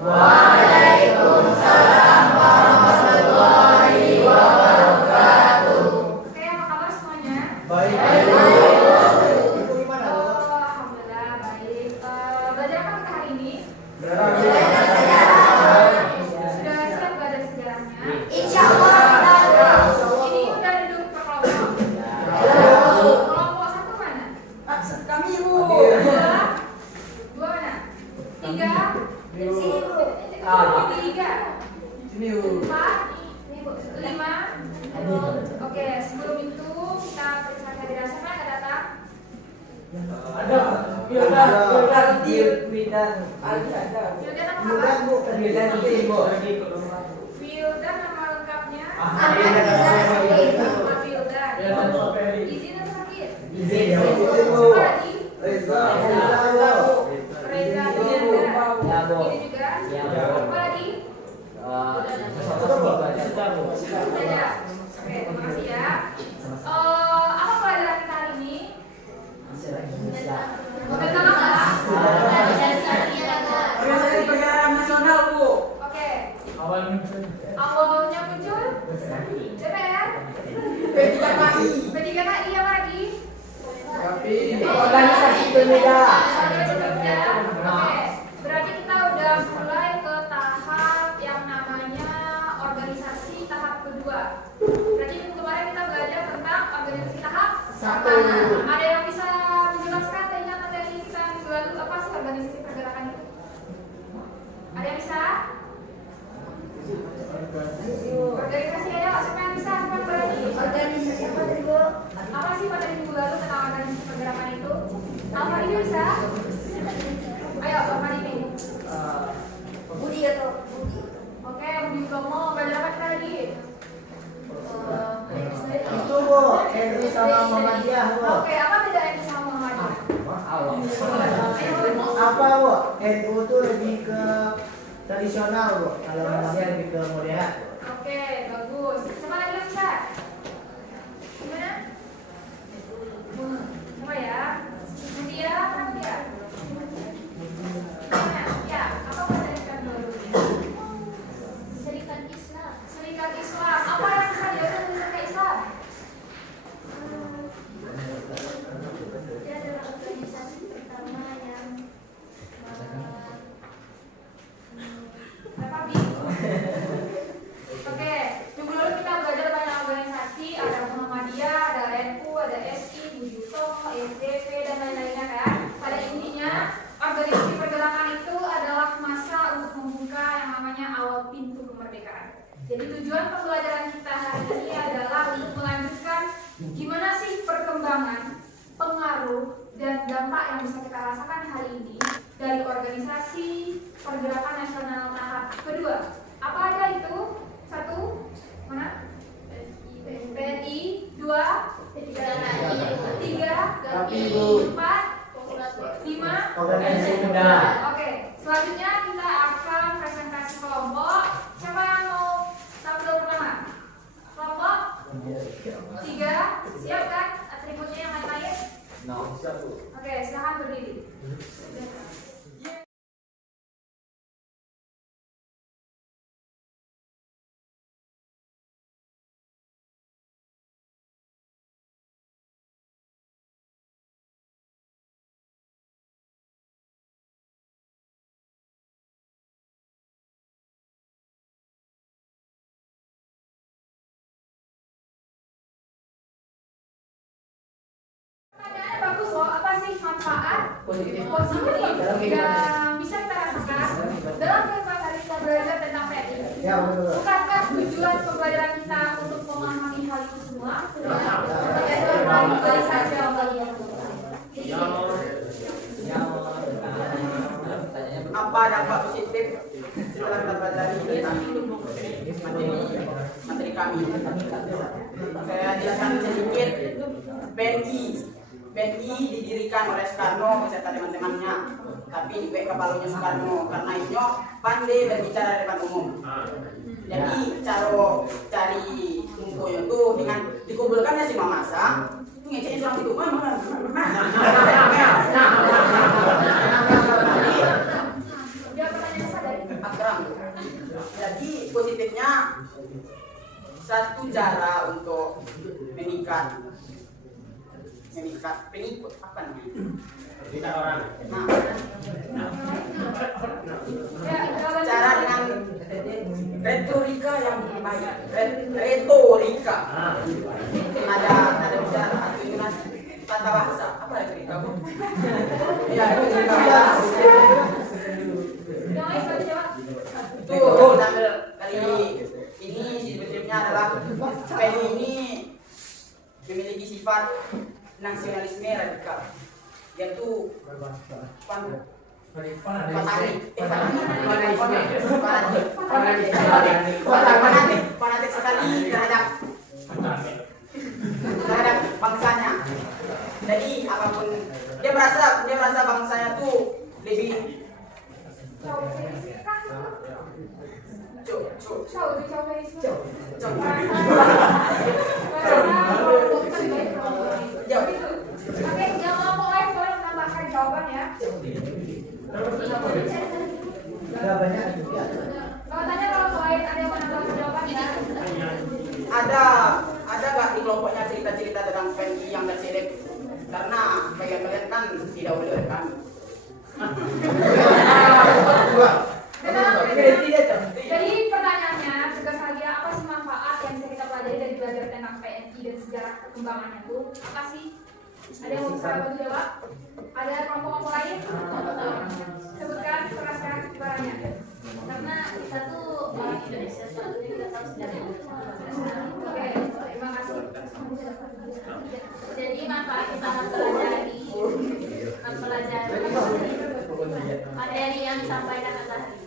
Waalaikumsalam warahmatullahi wabarakatuh. Oke, apa kabar semuanya? Baik. Ibu gimana? Alhamdulillah baik. Belajar apa kita hari ini? Sudah siap belajar sejarahnya? Insya Allah. Ini udah duduk per kelompok. Kelompok satu mana? Kami ibu. Dua mana? Tiga? Sini bu. Tiga? Sini Bu. Empat? Lima? Oke, sebelum itu kita periksa kehadiran. Siapa yang datang? Ada. Wildan. Wildan apa kabar? Wildan nama lengkapnya? Muhammad Wildan. Izin atau sakit? Izin. Siapa lagi? Reza. Reza Wildan. Ini juga? Apa lagi? Saja. Oke, terima kasih ya. Apa pelajaran kita hari ini? Tentang apa? Organisasi Pergerakan Nasional bu. Oke. Awalnya muncul DPR. P3KI apa lagi? Organisasi Pemida. Oke. Berarti kita udah mulai ke tahap yang namanya organisasi tahap kedua. Berarti minggu kemarin kita belajar tentang organisasi tahap Satu. Ada yang bisa menjelaskan tentang materi kita minggu lalu apa sih organisasi pergerakan itu? Ada yang bisa? Organisasi ayo, siapa yang bisa? Siapa yang berani? Organisasi apa tadi bu? Apa sih materi minggu lalu tentang organisasi pergerakan itu? Alfa ini bisa? Ayo, Alfa ini. Budi atau Budi? Oke, Budi Utomo, belajar apa kita tadi? Itu Bu, NU sama Muhammadiyah Bu. Oke, apa beda NU sama Muhammadiyah? Apa Bu? NU tuh lebih ke tradisional Bu. Kalau Muhammadiyah lebih ke modern. Oke, bagus. Siapa lagi yang bisa? Gimana? Apa ya? Mutia, apa Mutia? Gimana? Ya, apa pendidikan dulu? Serikat Islam. Serikat Islam. Apa yang bisa diajar dari Serikat Islam? Dia adalah organisasi pertama yang Berapa Bi? Oke, minggu lalu kita belajar banyak organisasi, ada Muhammadiyah, ada NU, ada SI, Budi Utomo, SDP, dan lain-lainnya kan. Pada intinya, organisasi pergerakan itu adalah masa untuk membuka yang namanya awal pintu kemerdekaan. Jadi tujuan pembelajaran kita hari ini adalah untuk melanjutkan gimana sih perkembangan, pengaruh, dan dampak yang bisa kita rasakan hari ini dari organisasi pergerakan nasional tahap kedua. Apa aja itu? Satu, mana? PNI, dua, tiga, empat, lima. Organisasi muda. Oke, selanjutnya kita akan presentasi kelompok. Siapa yang mau tampil pertama? Kelompok tiga, siap kan? Atributnya yang lain-lain? Oke, silahkan berdiri. Pertanyaannya bagus loh. Apa sih manfaat positif yang bisa kita rasakan dalam kehidupan hari kita belajar tentang PNI? Ya betul. Bukankah tujuan pembelajaran kita untuk memahami hal itu semua? Apa dampak positif setelah kita pelajari tentang materi kami? Saya jelaskan sedikit. BNI didirikan oleh Soekarno beserta teman-temannya, tapi kepalanya Soekarno karena itu pandai berbicara di depan umum. Jadi cari kumpulnya tuh dengan dikumpulkannya si mamasa itu ngeceknya surat itu mana. Dia pertanyaan saya dari Apa satu cara untuk mengikat pengikut apa namanya? Kita orang. Nah, Ya, jawaban cara dengan retorika yang baik. Retorika. Ada bicara atau intonasi tata bahasa. Apa retorika, Bu? Ya, retorika. Joyce, boleh jawab? Itu sambil kali ini sebetulnya adalah PN ini memiliki sifat nasionalisme radikal, yaitu fanatik sekali terhadap bangsanya. Jadi apapun dia merasa bangsanya tuh lebih Oke, yang kelompok lain boleh menambahkan jawaban ya. Jawabannya juga. Kalau tanya kelompok lain ada yang menambahkan jawaban ya? ada nggak di kelompoknya cerita-cerita tentang PNI yang terselip? Karena kalian kan tidak boleh rekam. Jadi pertanyaannya tegas lagi, apa sih manfaat yang bisa kita pelajari dari belajar tentang PNI dan sejarah perkembangannya itu? Apa sih? Ada yang mau bisa bantu jawab? Ada kelompok-kelompok lain? Sebutkan, keraskan suaranya. Karena kita tuh orang Indonesia sebetulnya kita tahu sejarah. Oke, terima kasih. Jadi manfaat kita mempelajari materi yang disampaikan atas itu.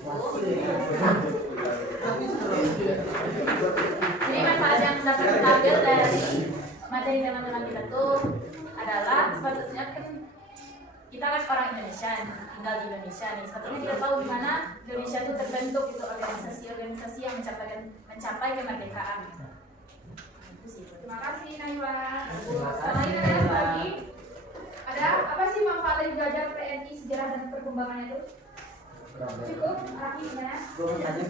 Jadi manfaat yang dapat kita ambil dari materi teman-teman kita tuh adalah sepatutnya kan kita kan orang Indonesia, tinggal di Indonesia nih. Sepatutnya kita tahu di mana Indonesia itu terbentuk itu organisasi-organisasi yang mencapai kemerdekaan. Itu sih. Terima kasih Naila. Selain ada lagi? Ada apa sih manfaat dari belajar PNI sejarah dan perkembangannya itu? Cukup, Raffi gimana?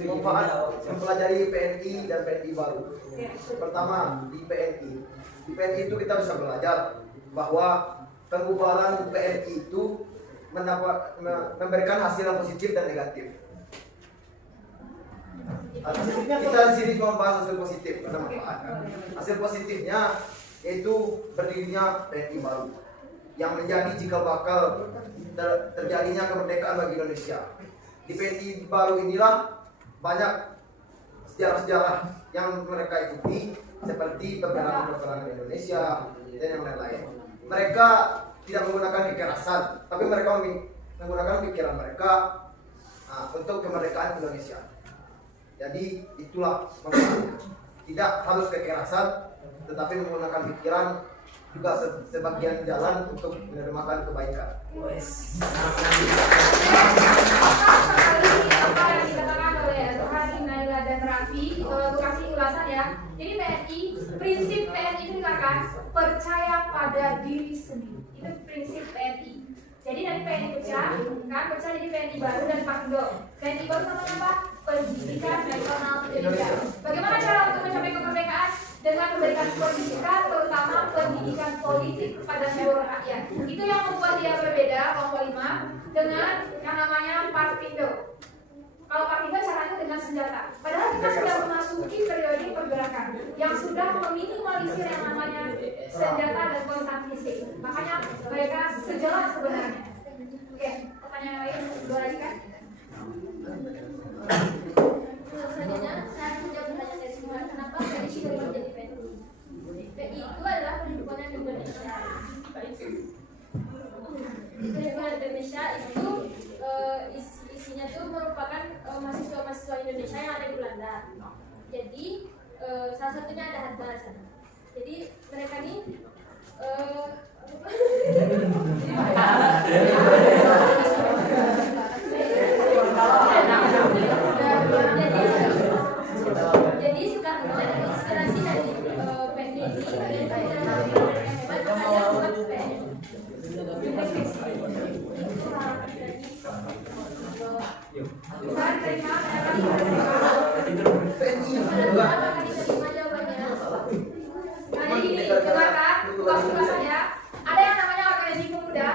Manfaat mempelajari PNI dan PNI baru. Oke. Pertama, di PNI itu kita bisa belajar bahwa pembubaran PNI itu memberikan hasil yang positif dan negatif. Kita di sini cuma bahas hasil positif karena manfaat. Hasil positifnya yaitu berdirinya PNI baru yang menjadi cikal bakal terjadinya kemerdekaan bagi Indonesia. Di PNI baru inilah banyak sejarah-sejarah yang mereka ikuti seperti peperangan Indonesia dan yang lain-lain. Mereka tidak menggunakan kekerasan, tapi mereka menggunakan pikiran mereka untuk kemerdekaan Indonesia. Jadi itulah manfaatnya. Tidak harus kekerasan, tetapi menggunakan pikiran juga sebagian jalan untuk menerima kebaikan. Apa yang dikatakan oleh Zohari, Naila dan Raffi, kasih ulasan ya. Jadi PNI, prinsip PNI itu dikatakan percaya pada diri sendiri. Itu prinsip PNI. Jadi dari PNI pecah, kan pecah jadi PNI baru dan Pakindo. PNI baru namanya apa? Pendidikan Nasional Indonesia. Bagaimana cara untuk mencapai kemerdekaan? Dengan memberikan pendidikan, terutama pendidikan politik kepada seluruh rakyat. Itu yang membuat dia berbeda, kelompok 5, dengan yang namanya Pakindo. Kalau Pakindo caranya dengan senjata. Padahal kita sudah memasuki periode pergerakan yang sudah meminimalisir yang namanya senjata dan kontak fisik. Makanya mereka sejalan sebenarnya. Oke, pertanyaan lain, dua lagi kan? Selanjutnya, saya akan menjawab pertanyaan dari semua. Kenapa PNI baru menjadi PNI? PNI itu adalah perhimpunan Indonesia. Perhimpunan Indonesia itu isinya itu merupakan mahasiswa-mahasiswa Indonesia yang ada di Belanda. Jadi salah satunya ada Hatta sana. Jadi mereka ini jadi Soekarno inspirasi dari PNI ini PNI Maka diterima jawabannya. Nah, jadi gini, dengarkan tugas-tugas saya. Ada yang namanya organisasi pemuda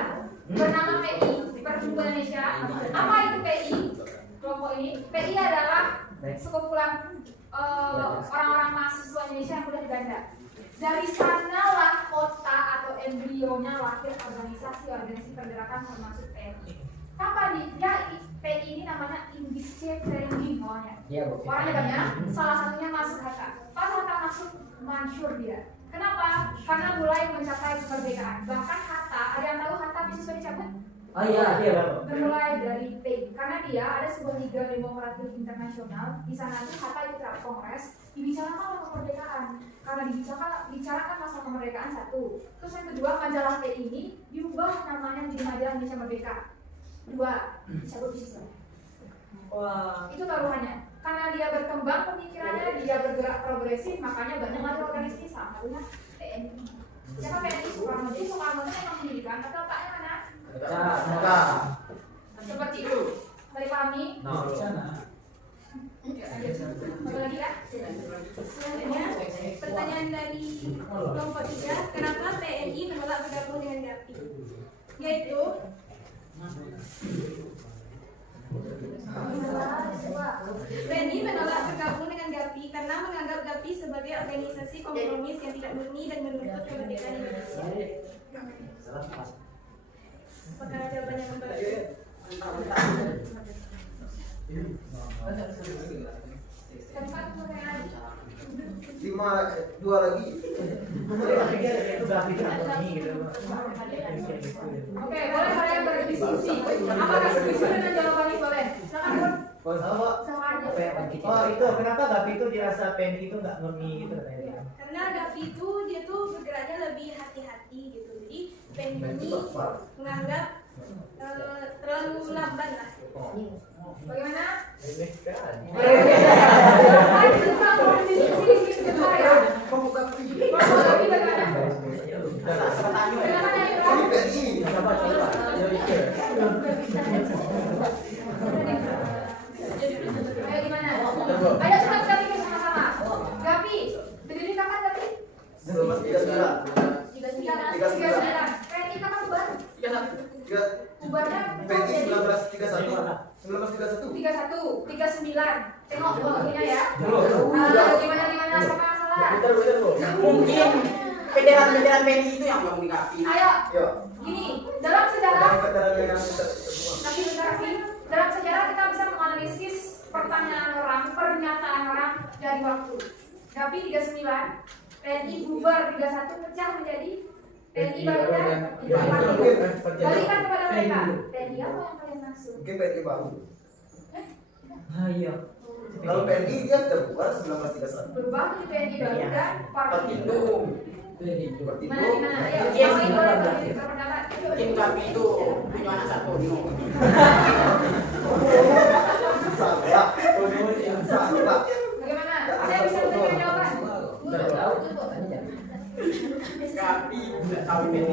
bernama PI, Perhimpunan Indonesia. Apa itu PI? Kelompok ini, PI adalah sekumpulan orang-orang mahasiswa Indonesia yang kuliah di Belanda. Dari sanalah kota atau embrionya lahir organisasi pergerakan termasuk PI. Kapan dia PI ini namanya Indische Vereniging awalnya. Orangnya banyak, salah satunya masuk Hatta. Pas Hatta masuk mansur dia. Kenapa? Karena mulai mencapai kemerdekaan. Bahkan Hatta, ada yang tahu Hatta bisa dicabut? Oh iya, Bermulai dari PI, karena dia ada sebuah liga demokratik internasional. Di sana tuh Hatta ikut rapat kongres, dibicarakan masalah kemerdekaan. Karena dibicarakan masalah kemerdekaan satu. Terus yang kedua, majalah PI ini diubah namanya menjadi majalah Indonesia Merdeka. Dua, dicabut bisnisnya. Wah. Itu taruhannya. Karena dia berkembang pemikirannya, dia bergerak progresif, makanya banyak lagi organisasi salah satunya PNI. Siapa PNI? Soekarno. Jadi Soekarno itu memang mendirikan, atau letaknya mana? Seperti itu. Dari kami. Apa lagi ya? Selanjutnya, pertanyaan dari kelompok 3, kenapa PNI menolak bergabung dengan GAPI? Yaitu PNI menolak bergabung dengan GAPI karena menganggap GAPI sebagai organisasi kompromis yang tidak murni dan menuntut kemerdekaan Indonesia. Apakah jawabannya Mbak? Dua lagi. Oke, boleh kalian berdiskusi. Apakah setuju dengan jawaban ini? Boleh. Silakan Bun. Oh itu kenapa GAPI itu dirasa PNI itu nggak murni gitu katanya? Karena GAPI itu dia tuh bergeraknya lebih hati-hati gitu. Jadi PNI menganggap terlalu lamban lah. Bagaimana? Ayo gimana? Ayo kita pikir sama-sama. GAPI, berdiri kapan GAPI? 1939. 39. PNI kapan bubar? Bubarnya PNI 1931. 31, 39. Tengok waktunya ya. Gimana sama salah? Mungkin federal PNI itu yang ngomong GAPI. Ayo, Yo. gini, dalam sejarah Tapi dalam sejarah kita bisa menganalisis pernyataan orang dari waktu. GAPI 39, PNI bubar 31, pecah menjadi PNI baru dan balikan kepada mereka. PNI apa yang kalian maksud? mungkin PNI baru. Iya. Kalau PNI dia sudah bubar 1931. Berubah menjadi PNI baru dan Partindo. Partindo. Gimana? Ayo, yang lain boleh berpendapat. Mungkin GAPI itu punya anak satu. Salah. Salah. Bagaimana? Ada yang bisa memberikan jawaban? GAPI tahu PNI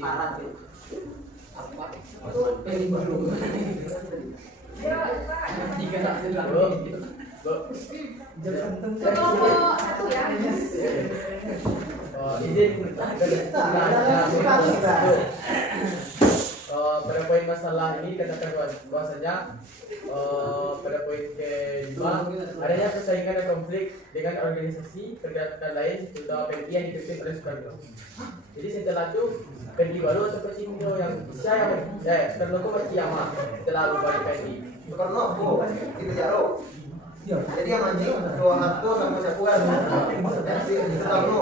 parah sih. Kelompok satu ya. Pada poin masalah ini dikatakan bahwasanya pada poin kedua adanya persaingan dan konflik dengan organisasi pergerakan lain terutama PNI yang dipimpin oleh Soekarno. Jadi setelah itu PNI baru atau Partindo yang Soekarno itu masih lama setelah berubah PNI. Soekarno di penjara. Jadi yang anjing Soeharto sama siapa kan? Soekarno.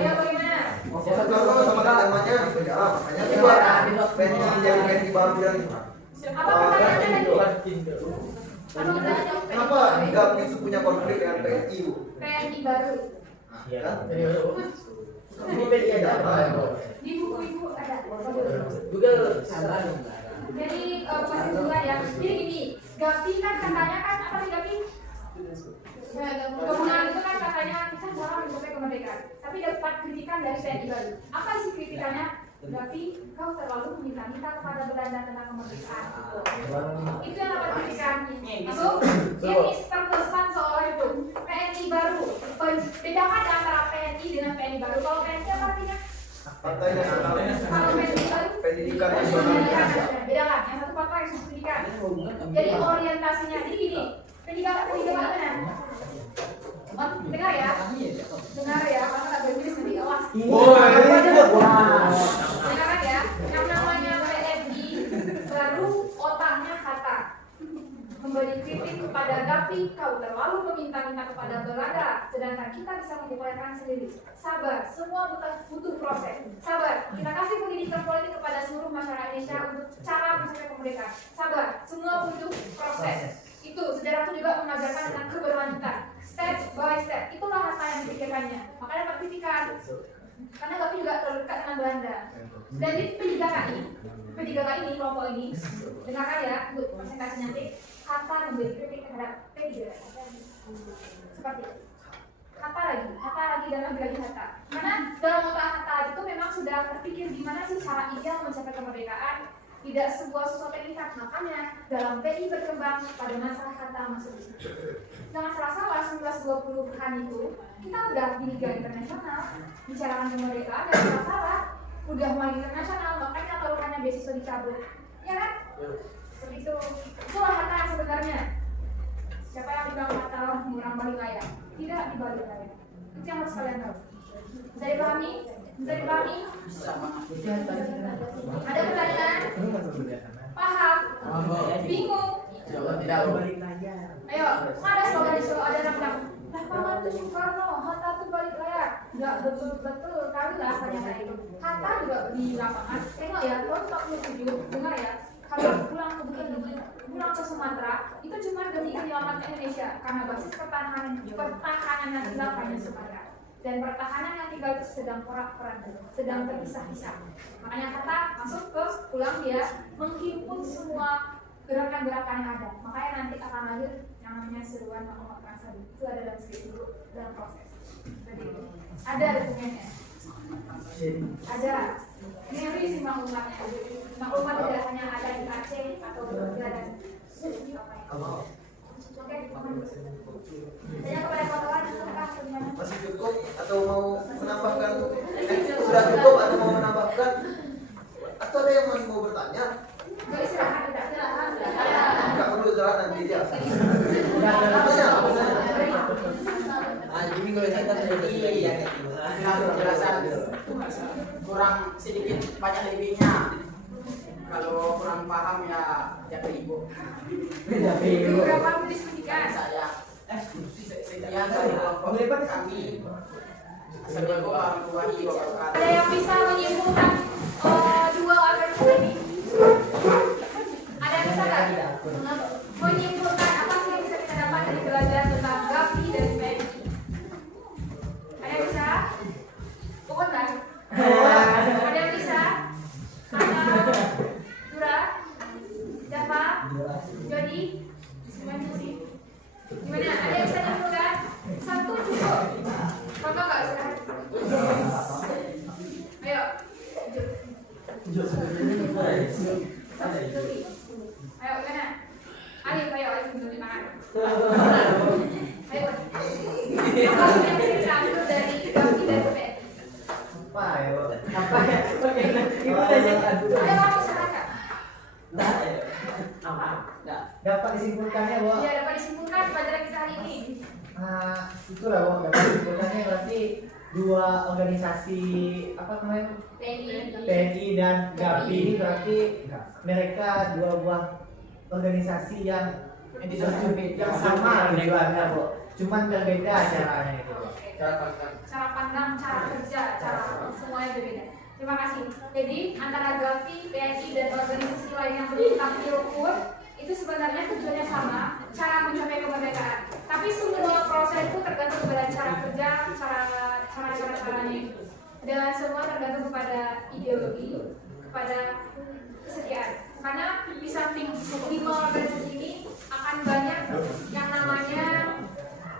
Ayo bagaimana? Soekarno sama temannya di penjara, makanya dia PNI jadi PNI baru dan Apa pertanyaannya tadi? Partindo. Apa pertanyaannya? kenapa GAPI itu punya konflik dengan PNI? PNI baru. Kan? Ini PNI ada apa? Di buku-buku ada. Google. Jadi posisi dua ya. Jadi gini, GAPI kan katanya kan apa sih GAPI? Kemenangan itu kan katanya kita salah mencapai kemerdekaan. Tapi dapat kritikan dari PNI baru. Apa sih kritikannya? Berarti kau terlalu meminta-minta kepada Belanda tentang kemerdekaan. Itu yang dapat diberikan. Masuk? Dia terkesan seolah itu PNI baru. Bedakan antara PNI dengan PNI baru. Kalau PNI apa artinya? Partai Nasional. Kalau PNI baru Pendidikan Nasional. bedakan. Yang satu partai, yang satu pendidikan. Jadi orientasinya, jadi gini. Pendidikan mana? Dengar ya, karena tak berbeda nanti awas. Dengar ya, yang namanya PNI baru otaknya kata memberi kritik kepada Gapi, kau terlalu meminta-minta kepada Belanda, sedangkan kita bisa mengupayakan sendiri. Sabar, semua butuh proses. Sabar, kita kasih pendidikan politik kepada seluruh masyarakat Indonesia untuk cara mencapai kemerdekaan. Sabar, semua butuh proses. Itu sejarah itu juga mengajarkan tentang keberlanjutan, step by step. Itulah harta yang dipikirkannya. Makanya perhatikan, karena Gapi juga terlalu dekat dengan Belanda. Dan di P3K ini kelompok ini, dengarkan ya untuk presentasi nanti. Hatta memberi kritik terhadap P3K. Seperti itu. Hatta lagi dan lagi Hatta. Karena dalam otak Hatta itu memang sudah terpikir gimana sih cara ideal mencapai kemerdekaan. Tidak sebuah sesuatu yang instan. Makanya dalam PI berkembang pada masa Hatta masuk di situ. Jangan salah 1920-an itu kita udah di Liga Internasional bicarakan kemerdekaan dan salah udah mulai internasional, makanya taruhannya beasiswa dicabut, ya kan? Seperti itu. Itulah Hatta yang sebenarnya. Siapa yang bilang Hatta orang Bali Raya? Tidak di Bali Raya. Itu yang harus kalian tahu. Bisa dipahami? Ada pertanyaan? Paham? Bingung? Ayo, ada slogan di Solo, ada yang bilang Paman itu Soekarno, Hatta itu balik layar. Enggak betul-betul kali lah pernyataan itu. Hatta juga di lapangan. Tengok ya, tahun 47, dengar ya. Kalau pulang ke Bukit, pulang ke Sumatera, itu cuma demi menyelamatkan Indonesia karena basis pertahanan yang tinggal hanya Sumatera. Dan pertahanan yang tinggal itu sedang porak-poranda, sedang terpisah-pisah. Makanya Hatta masuk ke pulang dia menghimpun semua gerakan-gerakan yang ada. Makanya nanti akan lahir yang namanya seruan Maklumat Perang. Itu ada dalam skrip dulu, dalam proses. Jadi ada dokumennya. Ada. Ini sih maklumatnya. Maklumat tidak hanya ada di Aceh atau berada di Oke, tanya kepada kawan Masih cukup atau mau menambahkan? Sudah cukup atau mau menambahkan? Atau ada yang masih mau bertanya? Enggak istirahat, tidak istirahat. Enggak perlu istirahat nanti dia. Ini kalau saya tadi ya penjelasan kurang sedikit banyak lebihnya. Kalau kurang paham ya japri ibu. Berapa diskusikan? Saya sekian dari kelompok kami. Assalamualaikum warahmatullahi wabarakatuh. Ada yang bisa menyimpulkan dua organisasi ini? Ada yang bisa nggak? Menyimpulkan apa sih yang bisa kita dapat dari belajar tentang Gapi dan PNI? Ada yang bisa? Pokok kan? Ada yang bisa? Zura? Java? Jody? Gimana sih? Gimana? Ada yang bisa menyimpulkan? Satu cukup. Kakak nggak istirahat? Ayo. Ayo, mana? Ayo, duduk di mana? Ayo. Apa yang bisa kita ambil dari Gapi dan PNI? Apa ya? Apa ya? Ibu tanya Ayo, kamu silakan. dapat disimpulkannya, Bu. Ya, dapat disimpulkan pelajaran kita hari ini. Itulah, Bu. Dapat disimpulkannya berarti dua organisasi apa namanya? PNI dan Gapi ini berarti mereka dua buah organisasi yang sama tujuannya, Bu. Cuman berbeda caranya itu, Bu. Cara pandang, cara kerja, cara semuanya berbeda. Terima kasih. Jadi antara Gapi, PNI dan organisasi lain yang bertentang pun itu sebenarnya tujuannya sama, cara mencapai kemerdekaan. Tapi semua proses itu tergantung kepada cara kerja, cara-caranya itu. Dan semua tergantung kepada ideologi, kepada kesetiaan. Karena di samping 5 organisasi ini akan banyak yang namanya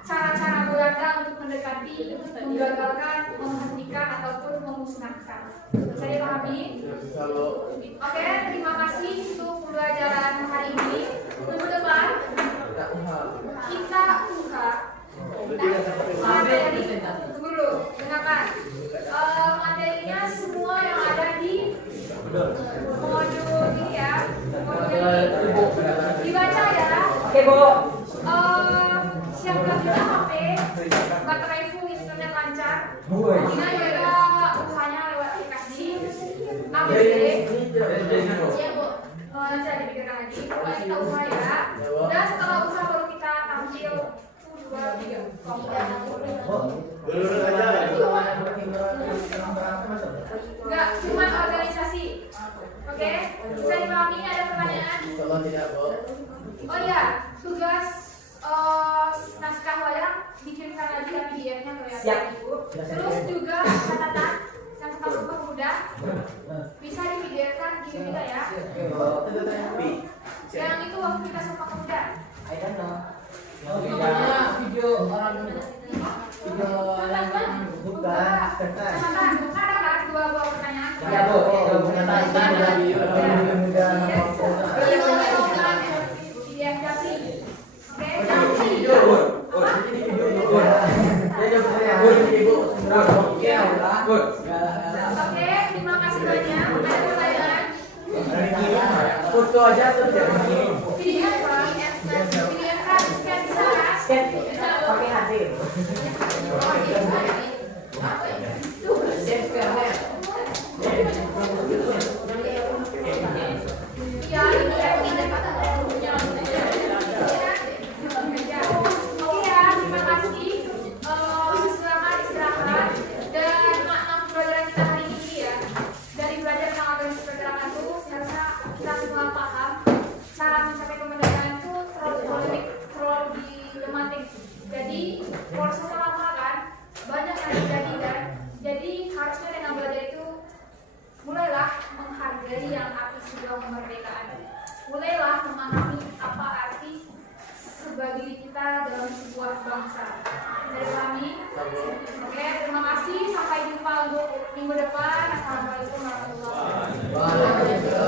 cara-cara Belanda untuk mendekati, menggagalkan, menghentikan ataupun memusnahkan. Saya dipahami? Kalau Oke, terima kasih untuk pembelajaran hari ini. Minggu depan kita buka materi. Tunggu dulu, dengarkan. Materinya semua yang ada di modul ini ya. Modul ini dibaca ya. Oke, Bu. Siapkan juga HP, baterai full, internet lancar. Tina juga usahanya lewat aplikasi ABC. Nanti ada dipikirkan lagi. Pokoknya kita usaha ya. Dan setelah usaha baru kita tampil 1, 2, 3. Enggak, cuma organisasi. Oke, bisa dipahami? Ada pertanyaan? kalau tidak, Bu. Oh iya, tugas naskah wayang dikirimkan lagi ya PDF-nya ke Siap. Ibu. Terus juga catatan yang tentang Sumpah Pemuda bisa di PDF-kan di kita ya. Yang itu waktu kita Sumpah Pemuda. I don't know. Video orang Bukan. Catatan, ada kan dua buah pertanyaan. Ya, Bu. PDF Japri. Oke, Japri. Oke, terima kasih banyak. Ada pertanyaan? Foto aja tuh jangan kirim. PDF Pak. PDF kan scan bisa kan? Scan pakai HP. Ya, ini ya. Oke ya, terima kasih. Silakan istirahat. Dan makna pembelajaran kita hari ini ya, dari belajar tentang organisasi pergerakan itu, saya rasa kita semua paham cara mencapai kemerdekaan itu terlalu polemik, terlalu dilematik. Jadi prosesnya lama kan, banyak yang terjadi kan. Jadi harusnya dengan belajar itu mulailah menghargai yang arti sebuah kemerdekaan. Mulailah memahami apa arti sebagai kita dalam sebuah bangsa. Dari kami, oke, terima kasih. Sampai jumpa untuk minggu depan. Assalamualaikum warahmatullahi wabarakatuh.